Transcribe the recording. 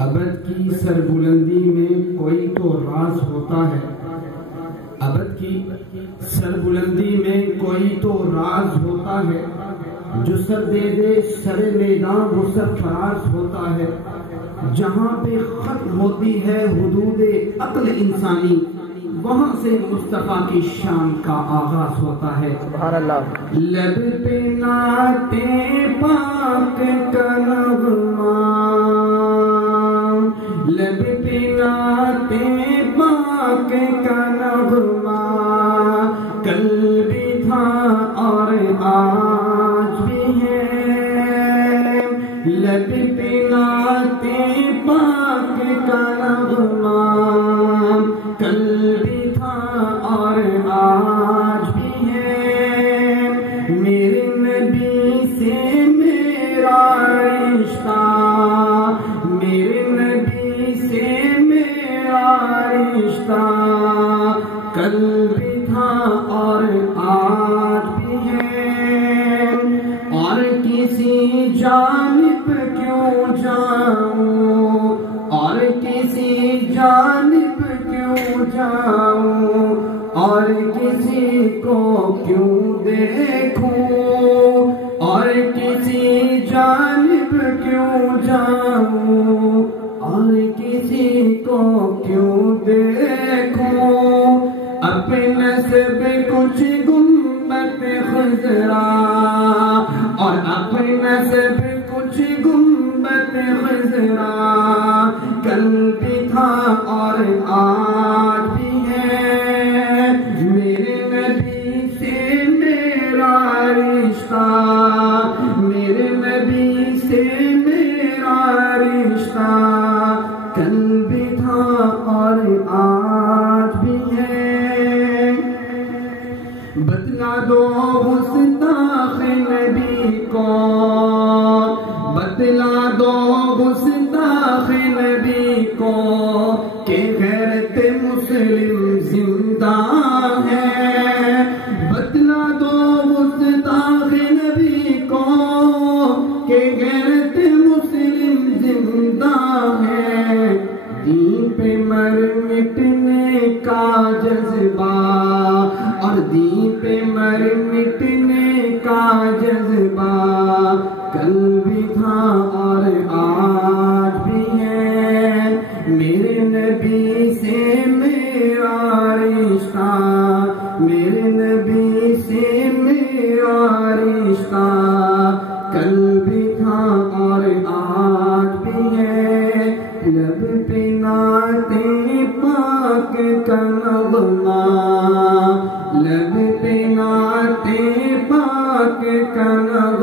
ابد کی سربلندی میں کوئی تو راز ہوتا ہے، ابد کی سربلندی میں کوئی تو راز ہوتا ہے، جو سر دے دے سر میدان وہ سرفراز ہوتا ہے، جہاں پہ ختم ہوتی ہے حدود عقل انسانی وہاں سے مصطفیٰ کی شان کا آغاز ہوتا ہے۔ سبحان اللہ۔ لب پہ نعت پاک کا نغمہ، لب پہ نعت پاک کا نغمہ، کل بھی تھا اور آج بھی ہے، لب پہ نعت پاک کا نغمہ، کل بھی تھا اور آج بھی ہے، میرے نبی سے میرا رشتہ، میرے نبی سے میرا رشتہ، کل بھی تھا اور آج بھی ہے، اور کسی جانب کیوں جاؤں، اور کسی جانب کیوں جاؤں، اور کسی کو کیوں دیکھوں، اور کسی جانب کیوں جاؤں، اور کسی کو کیوں دیکھوں، اپنے نسب کچھ گنبد خضرا، اور اپنے نسب کچھ گنبد خضرا، کل بھی تھا اور آج بھی ہے، میرے نبی سے میرا رشتہ، میرے نبی سے میرا رشتہ، کل بھی تھا اور آج بھی ہے، بتلا دو گستاخ نبی کو، بتلا دو گستاخ نبی کو کہ غیرت مسلم زندہ ہے، بتلا دو گستاخ نبی کو کہ غیرت مسلم زندہ ہے، دین پہ مر مٹنے کا جذبہ، اور دین پہ مر مٹنے کا جذبہ، کل بھی تھا اور آج بھی ہے، میرے نبی سے میرا رشتہ، میرے نبی سے میرا رشتہ، کل بھی تھا اور آج بھی ہے، لب پہ نعت پاک کا نغمہ، لب پہ نعت پاک کا نغمہ،